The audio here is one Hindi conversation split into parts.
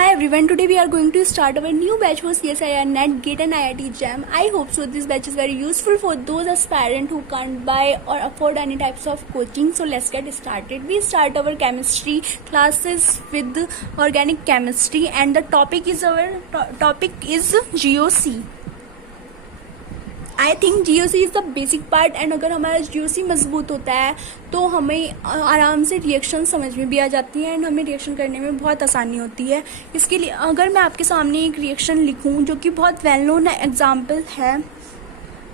Hi everyone, today we are going to start our new batch for CSIR NET GATE and IIT JAM. I hope so this batch is very useful for those aspirant who can't buy or afford any types of coaching. So let's get started. We start our chemistry classes with organic chemistry and the topic is GOC. I think GOC is the basic part and अगर हमारा GOC मजबूत होता है तो हमें आराम से रिएक्शन समझ में भी आ जाती है एंड हमें रिएक्शन करने में बहुत आसानी होती है. इसके लिए अगर मैं आपके सामने एक रिएक्शन लिखूं जो कि बहुत वेल नोन एग्जांपल है,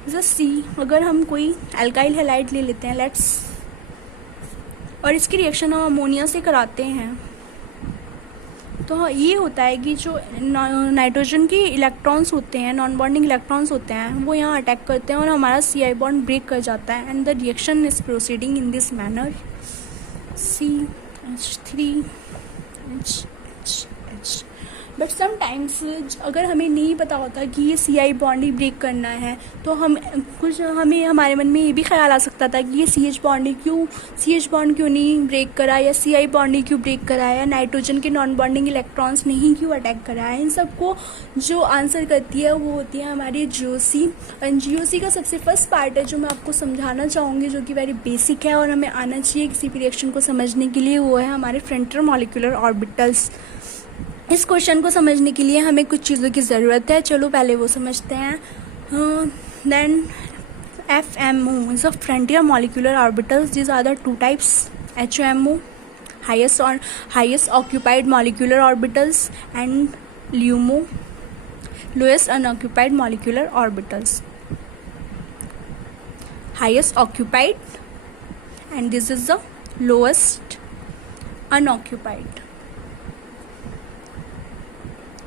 जैसे सी, अगर हम कोई एल्काइल हैलाइड ले लेते हैं लेट्स, और इसकी रिएक्शन हम अमोनिया से कराते हैं, तो ये होता है कि जो नाइट्रोजन के इलेक्ट्रॉन्स होते हैं, नॉन बॉन्डिंग इलेक्ट्रॉन्स होते हैं, वो यहाँ अटैक करते हैं और हमारा CI बॉन्ड ब्रेक कर जाता है and the reaction is proceeding in this manner. CH3HH. But sometimes अगर हमें नहीं पता होता कि ये CI बॉन्ड ही ब्रेक करना है तो हमें हमारे मन में ये भी ख्याल आ सकता था कि ये CH बॉन्ड क्यों नहीं ब्रेक करा, या CI बॉन्ड ही क्यों ब्रेक करा, या नाइट्रोजन के नॉन बॉन्डिंग इलेक्ट्रॉन्स नहीं क्यों अटैक करा है. इन सबको जो आंसर करती है वो होती है हमारी GOC. एंड GOC का सबसे फर्स्ट पार्ट है जो मैं आपको समझाना चाहूँगी, जो कि वेरी बेसिक है और हमें आना चाहिए किसी भी रिएक्शन को समझने के लिए, वो है हमारे फ्रंटल मॉलिक्यूलर ऑर्बिटल्स. इस क्वेश्चन को समझने के लिए हमें कुछ चीज़ों की ज़रूरत है. चलो पहले वो समझते हैं. Then FMO is a frontier molecular orbitals. These are the two types. HMO highest occupied molecular orbitals and LUMO lowest unoccupied molecular orbitals. Highest occupied and this is the lowest unoccupied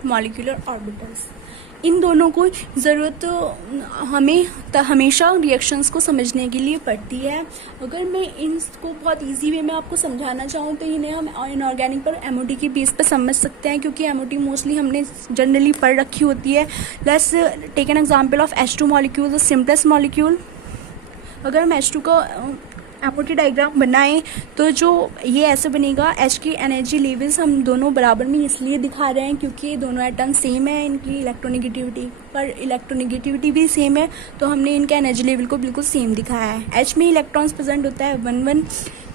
molecular orbitals. इन दोनों को ज़रूरत हमें हमेशा रिएक्शंस को समझने के लिए पड़ती है. अगर मैं इनको बहुत इजी वे में आपको समझाना चाहूँ तो इन्हें हम इनऑर्गेनिक पर MOT के बेस पर समझ सकते हैं, क्योंकि MOT मोस्टली हमने जनरली पढ़ रखी होती है. Let's take an example of H2 molecule, the simplest molecule. अगर हम H2 का MOT डायग्राम बनाएं तो जो ये ऐसे बनेगा. H की एनर्जी लेवल्स हम दोनों बराबर में इसलिए दिखा रहे हैं क्योंकि दोनों एटम सेम है, इनकी इलेक्ट्रोनेगेटिविटी भी सेम है, तो हमने इनके एनर्जी लेवल को बिल्कुल सेम दिखाया है. H में इलेक्ट्रॉन्स प्रेजेंट होता है 1 1.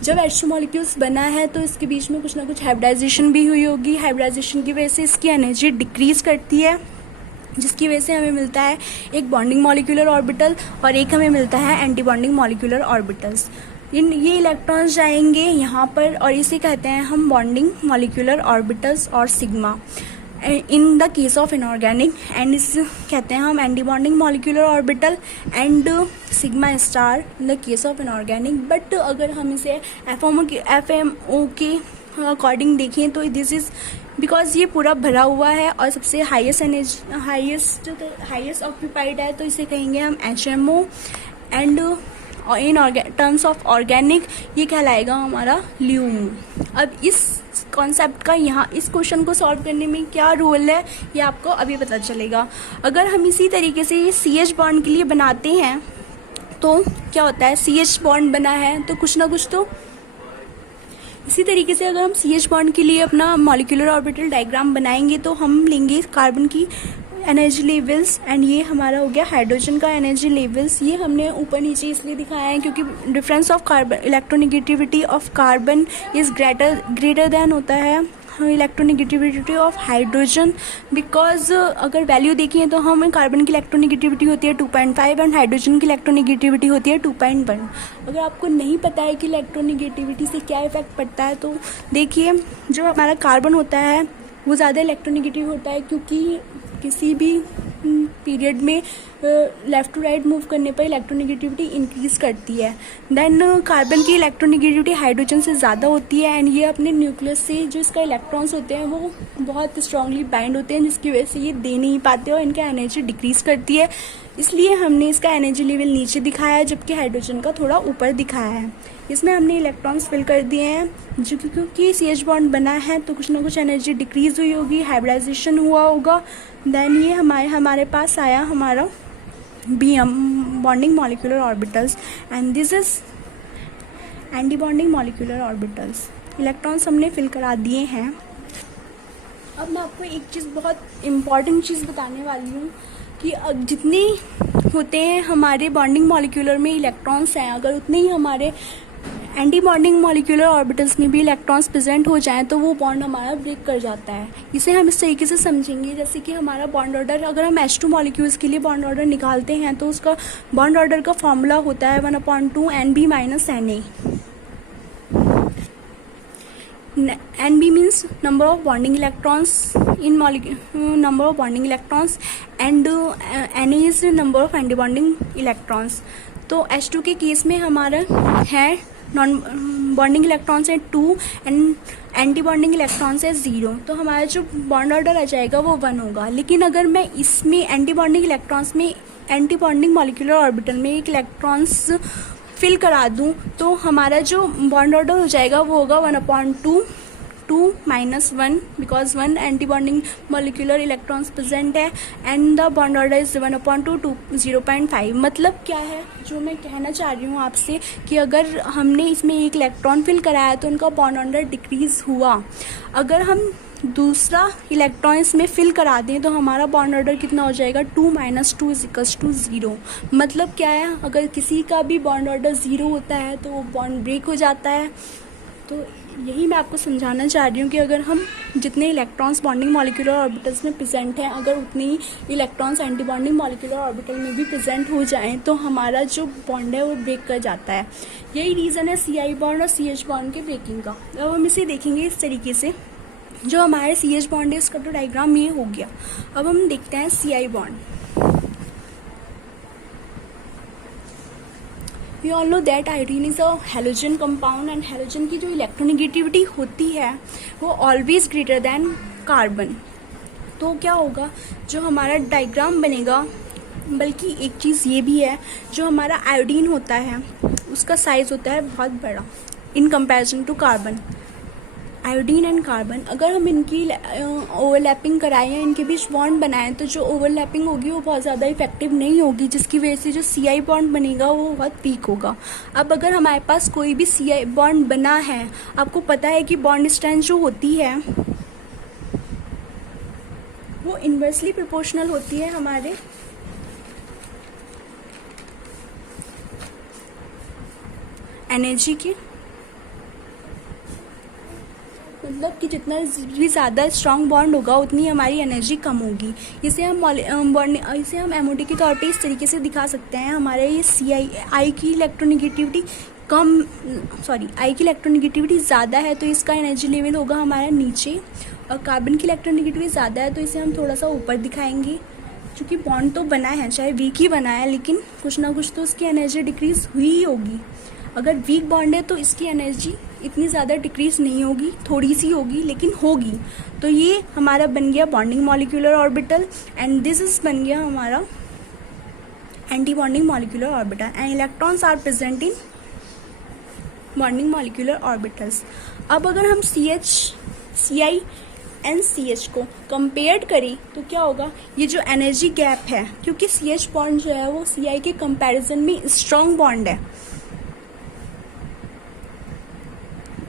जब H2 मॉलिक्यूल्स बना है तो इसके बीच में कुछ ना कुछ हाइब्रिडाइजेशन भी हुई होगी. हाइब्रिडाइजेशन की वजह से इसकी एनर्जी डिक्रीज करती है, जिसकी वजह से हमें मिलता है एक बॉन्डिंग मॉलिक्यूलर ऑर्बिटल और एक हमें मिलता है एंटी बॉन्डिंग मॉलिक्यूलर ऑर्बिटल्स. ये इलेक्ट्रॉन्स जाएंगे यहाँ पर और इसे कहते हैं हम बॉन्डिंग मॉलिक्यूलर ऑर्बिटल्स और sigma in the case of inorganic, and इस कहते हैं हम anti bonding molecular orbital and sigma star in the case of inorganic. But अगर हम इसे FMO के अकॉर्डिंग देखें तो दिस इज बिकॉज ये पूरा भरा हुआ है और सबसे हाईएस्ट ऑक्यूपाइड है, तो इसे कहेंगे हम HMO. And in terms of organic ये कहलाएगा हमारा LUMO. अब इस कॉन्सेप्ट का यहाँ इस क्वेश्चन को सॉल्व करने में क्या रोल है ये आपको अभी पता चलेगा. अगर हम इसी तरीके से CH बॉन्ड के लिए बनाते हैं तो क्या होता है, CH बॉन्ड बना है तो कुछ ना कुछ तो इसी तरीके से अगर हम CH बॉन्ड के लिए अपना मॉलिक्यूलर ऑर्बिटल डायग्राम बनाएंगे तो हम लेंगे कार्बन की एनर्जी लेवल्स एंड ये हमारा हो गया हाइड्रोजन का एनर्जी लेवल्स. ये हमने ऊपर नीचे इसलिए दिखाया है क्योंकि difference of carbon, electronegativity of carbon is greater than होता है इलेक्ट्रोनेगेटिविटी ऑफ हाइड्रोजन. बिकॉज अगर वैल्यू देखें तो हम कार्बन की इलेक्ट्रोनेगेटिविटी होती है 2.5 एंड हाइड्रोजन की इलेक्ट्रोनेगेटिविटी होती है 2.1. अगर आपको नहीं पता है कि इलेक्ट्रोनेगेटिविटी से क्या इफेक्ट पड़ता है तो देखिए, जो हमारा कार्बन होता है वो ज़्यादा इलेक्ट्रोनेगेटिव होता है क्योंकि किसी भी पीरियड में लेफ़्ट टू राइट मूव करने पर इलेक्ट्रोनेगेटिविटी इंक्रीज़ करती है. देन कार्बन की इलेक्ट्रोनेगेटिविटी हाइड्रोजन से ज़्यादा होती है एंड ये अपने न्यूक्लियस से जो इसका इलेक्ट्रॉन्स होते हैं वो बहुत स्ट्रांगली बाइंड होते हैं, जिसकी वजह से ये दे नहीं पाते और इनका एनर्जी डिक्रीज़ करती है. इसलिए हमने इसका एनर्जी लेवल नीचे दिखाया है जबकि हाइड्रोजन का थोड़ा ऊपर दिखाया है. इसमें हमने इलेक्ट्रॉन्स फिल कर दिए हैं जो क्योंकि CH बॉन्ड बना है तो कुछ ना कुछ एनर्जी डिक्रीज़ हुई होगी, हाइब्रिडाइजेशन हुआ होगा. देन ये हमारे पास आया हमारा BM bonding molecular orbitals and this is anti bonding molecular orbitals. Electrons हमने फिल करा दिए हैं अब मैं आपको एक चीज़, बहुत इम्पॉर्टेंट चीज़ बताने वाली हूँ कि जितने होते हैं हमारे बॉन्डिंग मॉलिक्यूलर में इलेक्ट्रॉन्स हैं, अगर उतने ही हमारे एंटी बॉन्डिंग मॉलिक्यूलर ऑर्बिटल्स में भी इलेक्ट्रॉन्स प्रेजेंट हो जाएं तो वो बॉन्ड हमारा ब्रेक कर जाता है। इसे हम इस तरीके से समझेंगे, जैसे कि हमारा बॉन्ड ऑर्डर, अगर हम H2 मॉलिक्यूल्स के लिए बॉन्ड ऑर्डर निकालते हैं तो उसका बॉन्ड ऑर्डर का फॉर्मूला होता है 1/2 NB - NA। NB means number of bonding electrons in number of bonding electrons, and Na is number of antibonding electrons। तो H2 के केस में हमारा है नॉन बॉन्डिंग इलेक्ट्रॉन्स है 2 एंड एंटी बॉन्डिंग इलेक्ट्रॉन्स है 0, तो हमारा जो बॉन्ड ऑर्डर आ जाएगा वो 1 होगा। लेकिन अगर मैं इसमें एंटी बॉन्डिंग इलेक्ट्रॉन्स में एंटी बॉन्डिंग मॉलिक्यूलर ऑर्बिटल में एक इलेक्ट्रॉन्स फिल करा दूं तो हमारा जो बॉन्ड ऑर्डर हो जाएगा वो होगा 1/2 2 - 1, because 1 anti bonding molecular electrons present है and the bond order is 1/2 2 0.5। मतलब क्या है जो मैं कहना चाह रही हूँ आपसे कि अगर हमने इसमें एक इलेक्ट्रॉन फिल कराया तो उनका बॉन्ड ऑर्डर डिक्रीज हुआ। अगर हम दूसरा इलेक्ट्रॉन इसमें फिल करा दें तो हमारा बॉन्ड ऑर्डर कितना हो जाएगा 2 - 2 = 0। मतलब क्या है, अगर किसी का भी बॉन्ड ऑर्डर 0 होता है तो वो बॉन्ड ब्रेक हो जाता है। तो यही मैं आपको समझाना चाह रही हूँ कि अगर हम जितने इलेक्ट्रॉन्स बॉन्डिंग मॉलिक्यूलर ऑर्बिटल्स में प्रेजेंट हैं, अगर उतने ही electrons anti bonding molecular orbital में भी प्रेजेंट हो जाएं तो हमारा जो बॉन्ड है वो ब्रेक कर जाता है। यही रीज़न है CI बॉन्ड और CH बॉन्ड के ब्रेकिंग का। अब हम इसे देखेंगे इस तरीके से, जो हमारे CH बॉन्ड है इसका तो डायग्राम ये हो गया। अब हम देखते हैं CI bond. We all know that iodine is a halogen compound and halogen की जो इलेक्ट्रोनेगेटिविटी होती है वो ऑलवेज ग्रेटर देन कार्बन। तो क्या होगा, जो हमारा डायग्राम बनेगा, बल्कि एक चीज़ ये भी है, जो हमारा आयोडीन होता है उसका साइज होता है बहुत बड़ा in comparison to carbon. Iodine and carbon, अगर हम इनकी ओवरलैपिंग कराएं या इनके बीच बॉन्ड बनाएं तो जो ओवरलैपिंग होगी वो बहुत ज़्यादा इफेक्टिव नहीं होगी, जिसकी वजह से जो CI बॉन्ड बनेगा वो बहुत वीक होगा। अब अगर हमारे पास कोई भी CI बॉन्ड बना है, आपको पता है कि बॉन्ड स्ट्रेंथ जो होती है वो इन्वर्सली प्रोपोर्शनल होती है हमारे एनर्जी की। मतलब कि जितना भी ज़्यादा स्ट्रॉन्ग बॉन्ड होगा उतनी हमारी एनर्जी कम होगी। इसे हम MOD के तौर पे इस तरीके से दिखा सकते हैं। हमारे ये I की इलेक्ट्रोनेगेटिविटी ज़्यादा है तो इसका एनर्जी लेवल होगा हमारा नीचे, और कार्बन की इलेक्ट्रोनेगेटिविटी ज़्यादा है तो इसे हम थोड़ा सा ऊपर दिखाएंगे। क्योंकि बॉन्ड तो बना है, चाहे वीक ही बना है, लेकिन कुछ ना कुछ तो उसकी एनर्जी डिक्रीज हुई ही होगी। अगर वीक बॉन्ड है तो इसकी एनर्जी इतनी ज़्यादा डिक्रीज नहीं होगी, थोड़ी सी होगी लेकिन होगी। तो ये हमारा बन गया bonding molecular orbital and this is बन गया हमारा anti bonding molecular orbital and electrons are present in bonding molecular orbitals. अब अगर हम CI एंड CH को कंपेयर करें तो क्या होगा, ये जो एनर्जी गैप है, क्योंकि CH बॉन्ड जो है वो CI के कंपैरिजन में स्ट्रॉन्ग बॉन्ड है।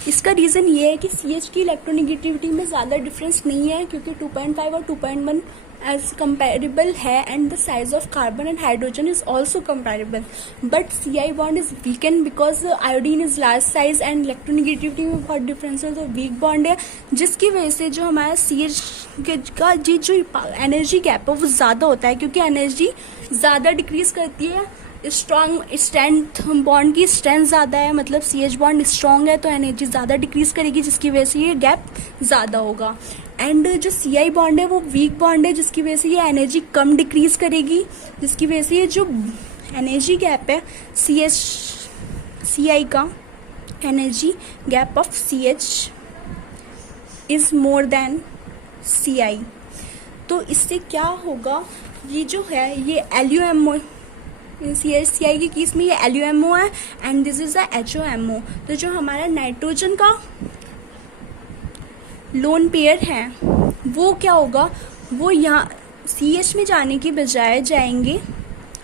इसका रीज़न ये है कि CH की इलेक्ट्रोनेगेटिविटी में ज़्यादा डिफरेंस नहीं है, क्योंकि 2.5 और 2.1 एज कंपेरेबल है and the size of carbon and hydrogen is also comparable. But CI bond is weaken because iodine is large size and electronegativity में बहुत डिफरेंस है, तो वीक बॉन्ड है, जिसकी वजह से जो हमारा CH का जो एनर्जी गैप है वो ज़्यादा होता है, क्योंकि एनर्जी ज़्यादा डिक्रीज करती है। स्ट्रॉन्ग स्ट्रेंथ बॉन्ड की स्ट्रेंथ ज़्यादा है, मतलब CH बॉन्ड स्ट्रॉन्ग है तो एनर्जी ज़्यादा डिक्रीज करेगी, जिसकी वजह से ये गैप ज़्यादा होगा। एंड जो CI बॉन्ड है वो वीक बॉन्ड है, जिसकी वजह से ये एनर्जी कम डिक्रीज करेगी, जिसकी वजह से ये जो एनर्जी गैप है CI का energy gap of CH is more than CI। तो इससे क्या होगा, ये जो है ये LUMO CI की केस में ये LUMO है and this is a HOMO। तो जो हमारा नाइट्रोजन का लोन पेयर है वो क्या होगा, वो यहाँ CH में जाने की बजाय जाएंगे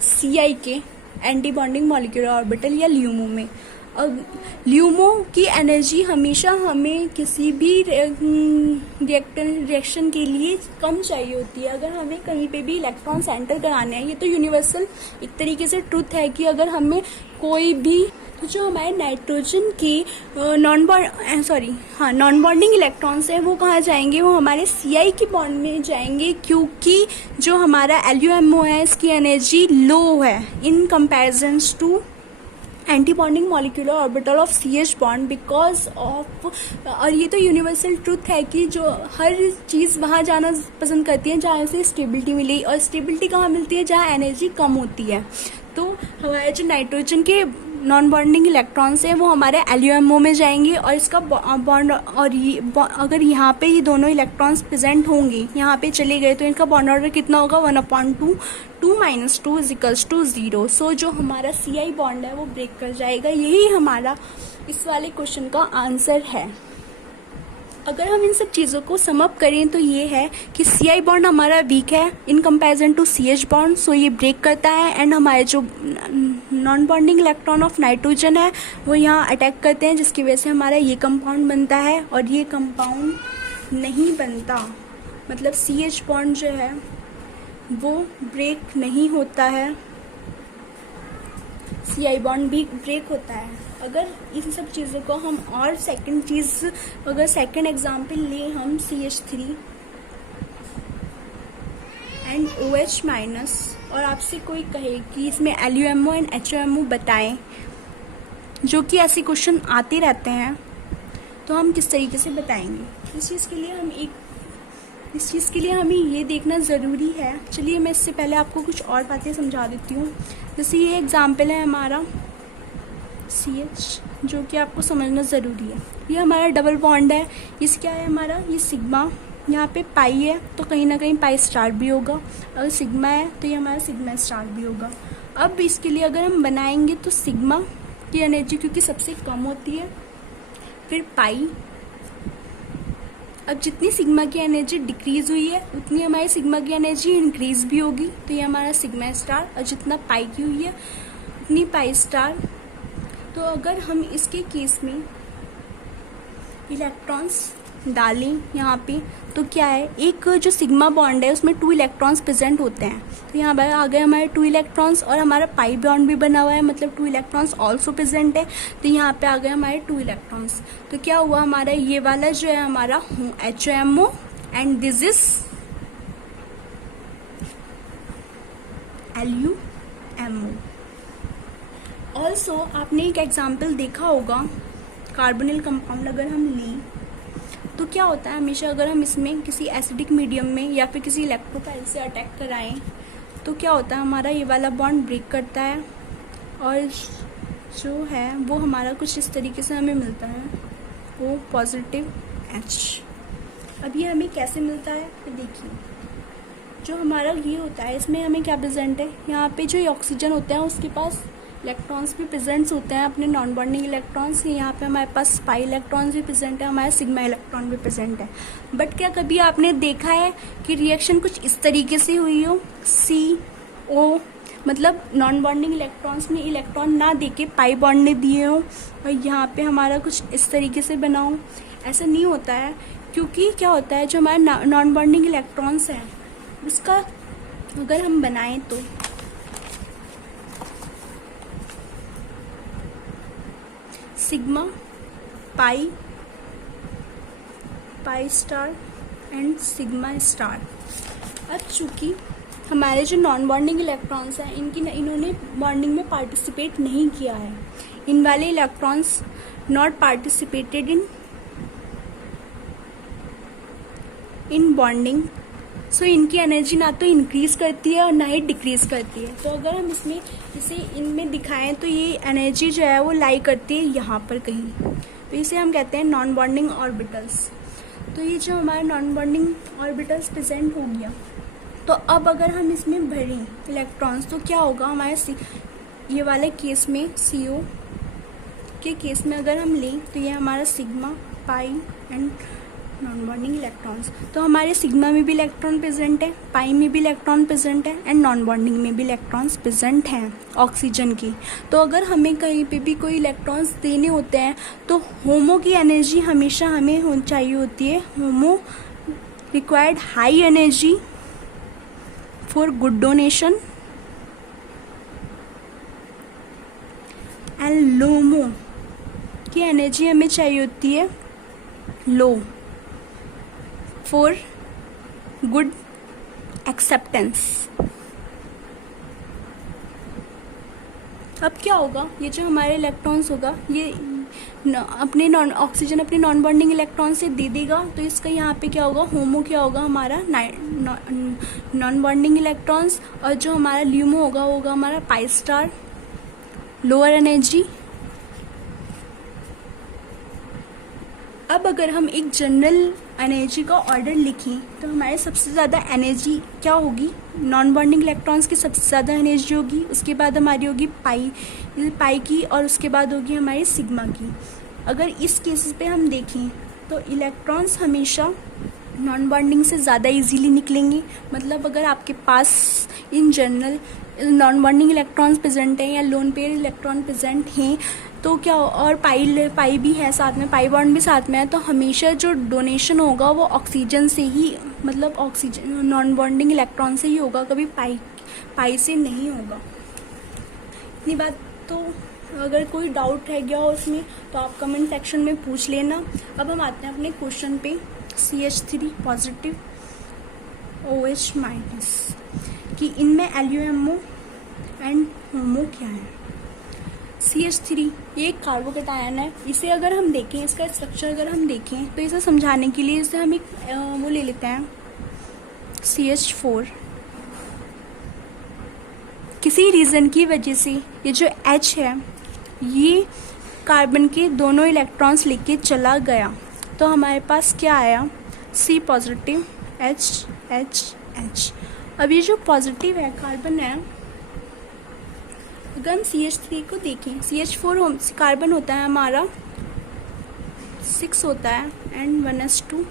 CI के एंटी बॉन्डिंग मॉलिक्यूलर ऑर्बिटल या LUMO में। अब ल्यूमो की एनर्जी हमेशा हमें किसी भी रिएक्शन के लिए कम चाहिए होती है। अगर हमें कहीं पे भी इलेक्ट्रॉन सेंटर कराने हैं, ये तो यूनिवर्सल एक तरीके से ट्रुथ है कि अगर हमें कोई भी, तो जो हमारे नाइट्रोजन के नॉन बॉन्डिंग इलेक्ट्रॉन्स हैं वो कहाँ जाएंगे, वो हमारे Ci की बॉन्ड में जाएंगे, क्योंकि जो हमारा LUMO है इसकी एनर्जी लो है in comparison to anti bonding molecular orbital of CH bond because of, और ये तो यूनिवर्सल ट्रुथ है कि जो हर चीज़ वहाँ जाना पसंद करती है जहाँ उसे स्टेबिलिटी मिले, और स्टेबिलिटी कहाँ मिलती है, जहाँ एनर्जी कम होती है। तो हमारे जो नाइट्रोजन के नॉन बॉन्डिंग इलेक्ट्रॉन्स हैं वो हमारे LUMO में जाएंगे, और इसका बॉन्ड, और अगर यहाँ पे ये दोनों इलेक्ट्रॉन्स प्रेजेंट होंगे, यहाँ पे चले गए, तो इनका बॉन्ड ऑर्डर कितना होगा, 1/2, 2 - 2 = 0। सो जो हमारा Ci बॉन्ड है वो ब्रेक कर जाएगा। यही हमारा इस वाले क्वेश्चन का आंसर है। अगर हम इन सब चीज़ों को सम अप करें तो ये है कि Ci बॉन्ड हमारा वीक है in comparison to CH bond, so ये ब्रेक करता है, एंड हमारे जो non bonding electron of nitrogen है वो यहाँ अटैक करते हैं, जिसकी वजह से हमारा ये कंपाउंड बनता है, और ये कंपाउंड नहीं बनता, मतलब CH बॉन्ड जो है वो ब्रेक नहीं होता है, Ci बॉन्ड भी ब्रेक होता है। अगर इन सब चीज़ों को हम और सेकंड चीज़, अगर सेकंड एग्जांपल लें हम CH3 एंड OH-, और आपसे कोई कहे कि इसमें LUMO एंड HOMO बताएं, जो कि ऐसे क्वेश्चन आते रहते हैं, तो हम किस तरीके से बताएंगे। इस चीज़ के लिए हमें ये देखना ज़रूरी है। चलिए मैं इससे पहले आपको कुछ और बातें समझा देती हूँ। जैसे ये एग्जाम्पल है हमारा CH, जो कि आपको समझना ज़रूरी है। ये हमारा डबल बॉन्ड है, इस क्या है हमारा, ये सिग्मा, यहाँ पे पाई है तो कहीं ना कहीं पाई स्टार भी होगा, अगर सिग्मा है तो ये हमारा सिग्मा स्टार भी होगा। अब इसके लिए अगर हम बनाएंगे तो सिग्मा की एनर्जी क्योंकि सबसे कम होती है, फिर पाई, अब जितनी सिग्मा की एनर्जी डिक्रीज हुई है उतनी हमारी सिग्मा की एनर्जी इंक्रीज भी होगी, तो ये हमारा सिग्मा स्टार, और जितना पाई की हुई है उतनी पाई स्टार। तो अगर हम इसके केस में इलेक्ट्रॉन्स डालें यहाँ पे, तो क्या है, एक जो सिग्मा बॉन्ड है उसमें 2 इलेक्ट्रॉन्स प्रेजेंट होते हैं, तो यहाँ पर आ गए हमारे 2 इलेक्ट्रॉन्स, और हमारा पाई बॉन्ड भी बना हुआ है, मतलब 2 इलेक्ट्रॉन्स ऑल्सो प्रेजेंट है, तो यहाँ पे आ गए हमारे 2 इलेक्ट्रॉन्स। तो क्या हुआ, हमारा ये वाला जो है हमारा HOMO and this is LUMO। Also आपने एक एग्जाम्पल देखा होगा, कार्बोनिल कंपाउंड अगर हम लें तो क्या होता है, हमेशा अगर हम इसमें किसी एसिडिक मीडियम में या फिर किसी इलेक्ट्रोफाइल से अटैक कराएं तो क्या होता है, हमारा ये वाला बॉन्ड ब्रेक करता है, और जो है वो हमारा कुछ इस तरीके से हमें मिलता है, वो पॉजिटिव H। अब ये हमें कैसे मिलता है, तो देखिए जो हमारा ये होता है इसमें हमें क्या प्रेजेंट है, यहाँ पे जो ऑक्सीजन होता है उसके पास इलेक्ट्रॉन्स भी प्रेजेंट्स होते हैं, अपने नॉन बॉन्डिंग इलेक्ट्रॉन्स, यहाँ पे हमारे पास पाई इलेक्ट्रॉन्स भी प्रेजेंट है, हमारे सिग्मा इलेक्ट्रॉन भी प्रेजेंट है। बट क्या कभी आपने देखा है कि रिएक्शन कुछ इस तरीके से हुई हो, CO मतलब नॉन बॉन्डिंग इलेक्ट्रॉन्स में इलेक्ट्रॉन ना देके पाई बॉन्ड ने दिए हो, और यहाँ पे हमारा कुछ इस तरीके से बना हो? ऐसा नहीं होता है, क्योंकि क्या होता है, जो हमारा नॉन बॉन्डिंग इलेक्ट्रॉन्स है उसका अगर हम बनाएं तो sigma, pi star and sigma star. अब चूंकि हमारे जो नॉन बॉन्डिंग इलेक्ट्रॉन्स हैं इन्होंने बॉन्डिंग में पार्टिसिपेट नहीं किया है, इन वाले electrons not participated in bonding, so इनकी एनर्जी ना तो इंक्रीज करती है और ना ही डिक्रीज करती है। तो अगर हम इसमें इसे इनमें दिखाएं तो ये एनर्जी जो है वो लाई करती है यहाँ पर कहीं, तो इसे हम कहते हैं नॉन बॉन्डिंग ऑर्बिटल्स। तो ये जो हमारा नॉन बॉन्डिंग ऑर्बिटल्स प्रेजेंट हो गया, तो अब अगर हम इसमें भरें इलेक्ट्रॉन्स तो क्या होगा, हमारे ये वाले केस में CO के केस में अगर हम लें तो ये हमारा sigma, pi and non bonding electrons. तो हमारे सिग्मा में भी इलेक्ट्रॉन प्रेजेंट है, पाई में भी इलेक्ट्रॉन प्रेजेंट है एंड नॉन बॉन्डिंग में भी इलेक्ट्रॉन्स प्रेजेंट हैं ऑक्सीजन की। तो अगर हमें कहीं पे भी कोई इलेक्ट्रॉन्स देने होते हैं तो होमो की एनर्जी हमेशा हमें चाहिए होती है। HOMO required high energy for good donation and LUMO की एनर्जी हमें चाहिए होती है लो फॉर गुड एक्सेप्टेंस। अब क्या होगा, ये जो हमारे इलेक्ट्रॉन्स होगा ये अपने ऑक्सीजन अपने नॉन बॉन्डिंग इलेक्ट्रॉन से दे देगा। तो इसका यहाँ पे क्या होगा, होमो क्या होगा हमारा नॉन बॉन्डिंग इलेक्ट्रॉन्स, और जो हमारा ल्यूमो होगा हमारा पाई स्टार लोअर एनर्जी। अब अगर हम एक जनरल एनर्जी का ऑर्डर लिखें तो हमारे सबसे ज़्यादा एनर्जी क्या होगी, नॉन बॉन्डिंग इलेक्ट्रॉन्स की सबसे ज़्यादा एनर्जी होगी, उसके बाद हमारी होगी पाई की, और उसके बाद होगी हमारी सिग्मा की। अगर इस केसेस पे हम देखें तो इलेक्ट्रॉन्स हमेशा नॉन बॉन्डिंग से ज़्यादा इजीली निकलेंगे। मतलब अगर आपके पास in general non bonding electrons present हैं या लोन पेयर इलेक्ट्रॉन प्रेजेंट हैं तो क्या, और पाई भी है साथ में, पाई बॉन्ड भी साथ में है, तो हमेशा जो डोनेशन होगा वो ऑक्सीजन से ही, मतलब ऑक्सीजन नॉन बॉन्डिंग इलेक्ट्रॉन से ही होगा, कभी पाई से नहीं होगा। इतनी बात। तो अगर कोई डाउट रह गया हो उसमें तो आप कमेंट सेक्शन में पूछ लेना। अब हम आते हैं अपने क्वेश्चन पे। CH3 पॉजिटिव OH माइनस कि इनमें LUMO एंड HOMO क्या है। CH3 ये एक कार्बोकैटायन है। इसे अगर हम देखें, इसका स्ट्रक्चर अगर हम देखें तो इसे समझाने के लिए इसे हम एक वो ले लेते हैं CH4। किसी रीज़न की वजह से ये जो H है ये कार्बन के दोनों इलेक्ट्रॉन्स लेके चला गया, तो हमारे पास क्या आया, C पॉजिटिव H। अब ये जो पॉजिटिव है कार्बन है, अगर हम CH3 को देखें, CH4 कार्बन होता है हमारा 6 होता है एंड 1s2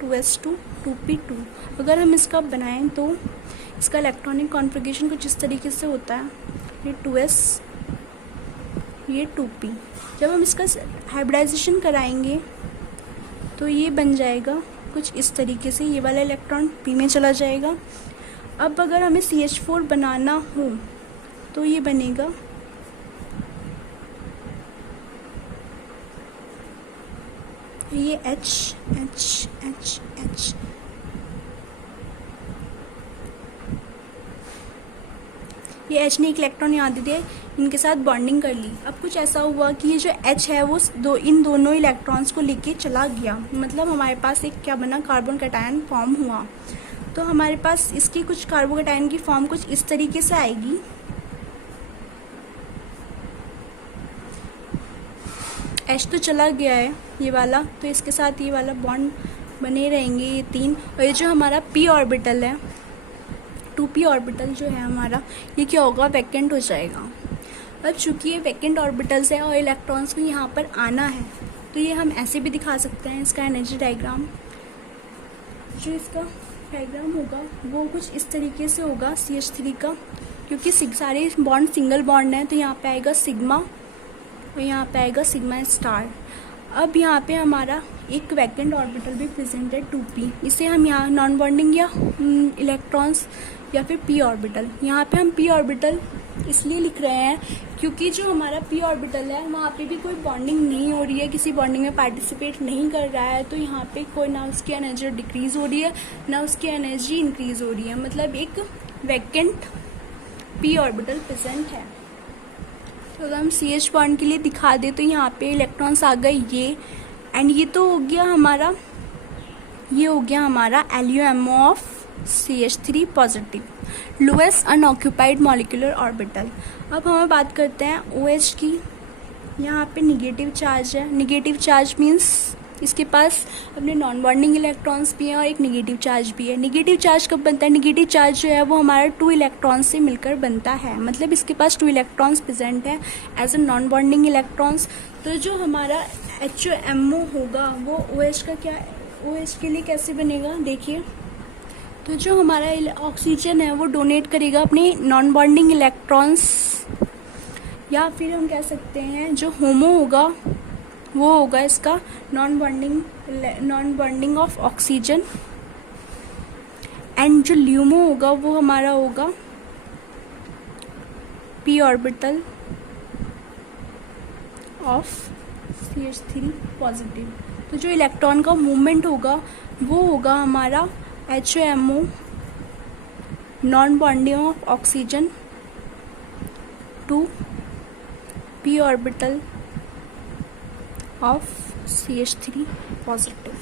2s2 2p2। अगर हम इसका बनाएं तो इसका इलेक्ट्रॉनिक कॉन्फ़िगरेशन कुछ इस तरीके से होता है, ये 2s ये 2p। जब हम इसका हाइब्रिडाइजेशन कराएंगे तो ये बन जाएगा कुछ इस तरीके से, ये वाला इलेक्ट्रॉन p में चला जाएगा। अब अगर हमें CH4 बनाना हो तो ये बनेगा ये H। ये H ने एक इलेक्ट्रॉन यहाँ दे दिया, इनके साथ बॉन्डिंग कर ली। अब कुछ ऐसा हुआ कि ये जो H है वो इन दोनों इलेक्ट्रॉन्स को लेके चला गया, मतलब हमारे पास एक क्या बना, कार्बन कैटायन फॉर्म हुआ। तो हमारे पास इसकी कुछ कार्बोकैटायन की फॉर्म कुछ इस तरीके से आएगी। H तो चला गया है ये वाला, तो इसके साथ ये वाला बॉन्ड बने रहेंगे ये 3। और ये जो हमारा p ऑर्बिटल है 2p ऑर्बिटल जो है हमारा, ये क्या होगा, वैकेंट हो जाएगा। अब चूंकि ये वैकेंट ऑर्बिटल्स है और इलेक्ट्रॉन्स को यहाँ पर आना है, तो ये हम ऐसे भी दिखा सकते हैं। इसका एनर्जी डायग्राम, जो इसका डायग्राम होगा वो कुछ इस तरीके से होगा CH3 का, क्योंकि सारे बॉन्ड सिंगल बॉन्ड हैं, तो यहाँ पे आएगा सिग्मा और यहाँ पे आएगा सिग्मा स्टार। अब यहाँ पे हमारा एक वैकेंट ऑर्बिटल भी प्रेजेंट है 2p, इसे हम यहाँ नॉन बॉन्डिंग या इलेक्ट्रॉन्स या फिर p ऑर्बिटल, यहाँ पे हम p ऑर्बिटल इसलिए लिख रहे हैं क्योंकि जो हमारा p ऑर्बिटल है वहाँ पे भी कोई बॉन्डिंग नहीं हो रही है, किसी बॉन्डिंग में पार्टिसिपेट नहीं कर रहा है, तो यहाँ पे कोई ना उसकी एनर्जी डिक्रीज़ हो रही है ना उसकी एनर्जी इंक्रीज़ हो रही है, मतलब एक वैकेंट p ऑर्बिटल प्रेजेंट है। तो अगर हम CH बॉन्ड के लिए दिखा दे तो यहाँ पे इलेक्ट्रॉन्स आ गए ये, एंड ये तो हो गया हमारा, ये हो गया हमारा LUMO of CH3 positive, lowest unoccupied molecular orbital. अब हमें बात करते हैं OH की। यहाँ पे निगेटिव चार्ज है, निगेटिव चार्ज मीन्स इसके पास अपने नॉन बॉन्डिंग इलेक्ट्रॉन्स भी हैं और एक निगेटिव चार्ज भी है। निगेटिव चार्ज कब बनता है, निगेटिव चार्ज जो है वो हमारा 2 इलेक्ट्रॉन्स से मिलकर बनता है, मतलब इसके पास 2 इलेक्ट्रॉन्स प्रेजेंट है as a non bonding electrons. तो जो हमारा HMO होगा वो OH का क्या OH के लिए कैसे बनेगा देखिए। तो जो हमारा ऑक्सीजन है वो डोनेट करेगा अपने नॉन बॉन्डिंग इलेक्ट्रॉन्स, या फिर हम कह सकते हैं जो होमो होगा वो होगा इसका non bonding of oxygen, and जो ल्यूमो होगा वो हमारा होगा p orbital of CH3 positive. तो जो इलेक्ट्रॉन का मूवमेंट होगा वो होगा हमारा HMO non bonding of oxygen to p orbital of CH3 positive.